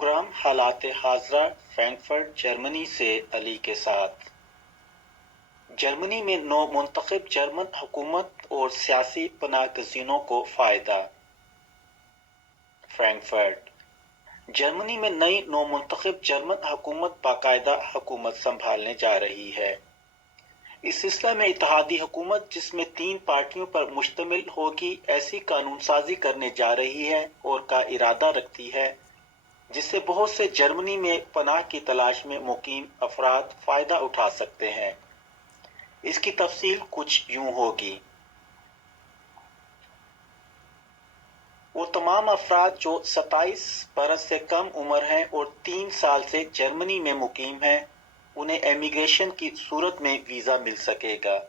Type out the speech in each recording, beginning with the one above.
Programme हालात Hazra Frankfurt Germany से अली के साथ। जर्मनी में नौ मुंतखब जर्मन हुकूमत और सियासी पनाहगज़ीनों को फ़ायदा। फ्रैंकफर्ट जर्मनी में नई नौ मुंतखब जर्मन हुकूमत बाकायदा हुकूमत संभालने जा रही है। इस सिलसिले में इत्तेहादी हुकूमत जिसमें 3 पार्टियों पर मुश्तमिल होगी ऐसी कानून साजी करने जा रही है और का इरादा रखती है जिससे बहुत से जर्मनी में पनाह की तलाश में मुकीम अफराद फ़ायदा उठा सकते हैं। इसकी तफसील कुछ यूं होगी। वो तमाम अफराद जो 27 बरस से कम उम्र हैं और 3 साल से जर्मनी में मुकीम हैं, उन्हें इमिग्रेशन की सूरत में वीज़ा मिल सकेगा।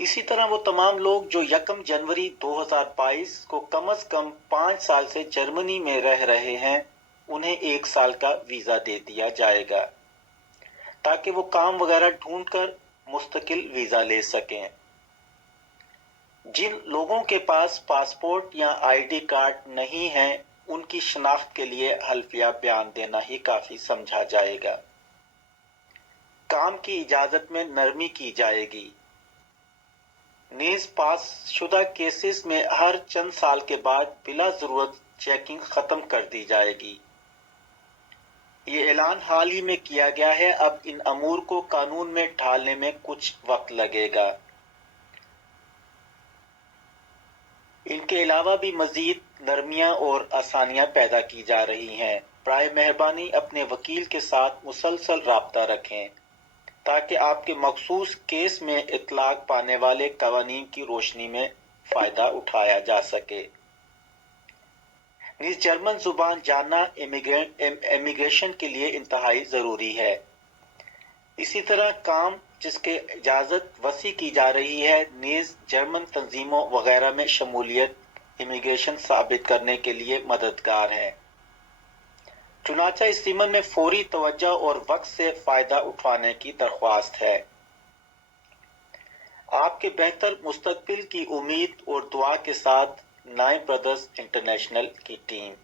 इसी तरह वो तमाम लोग जो 1 जनवरी 2022 को कम से कम 5 साल से जर्मनी में रह रहे हैं, उन्हें 1 साल का वीज़ा दे दिया जाएगा ताकि वो काम वगैरह ढूंढकर मुस्तकिल वीज़ा ले सकें। जिन लोगों के पास पासपोर्ट या आईडी कार्ड नहीं है, उनकी शनाख्त के लिए हल्फिया बयान देना ही काफ़ी समझा जाएगा। काम की इजाज़त में नरमी की जाएगी। नीज़ पास शुदा केसेस में हर चंद साल के बाद बिला ज़रूरत चेकिंग ख़त्म कर दी जाएगी। ये ऐलान हाल ही में किया गया है। अब इन अमूर को कानून में ढालने में कुछ वक्त लगेगा। इनके अलावा भी मज़ीद नरमियाँ और आसानियाँ पैदा की जा रही हैं। बराए मेहरबानी अपने वकील के साथ मुसलसल राब्ता रखें ताकि आपके मखसूस केस में इतलाक पाने वाले कवानीन की रोशनी में फ़ायदा उठाया जा सके। नीज़ जर्मन ज़ुबान जानना इमिग्रेशन के लिए इंतहाई ज़रूरी है। इसी तरह काम जिसके इजाज़त वसी की जा रही है, नीज़ जर्मन तंजीमों वगैरह में शमूलियत इमिग्रेशन साबित करने के लिए मददगार है। चुनांचे इस ज़िमन में फौरी तवज्जो और वक्त से फ़ायदा उठाने की दरख्वास्त है। आपके बेहतर मुस्तकबिल की उम्मीद और दुआ के साथ नाइम ब्रदर्स इंटरनेशनल की टीम।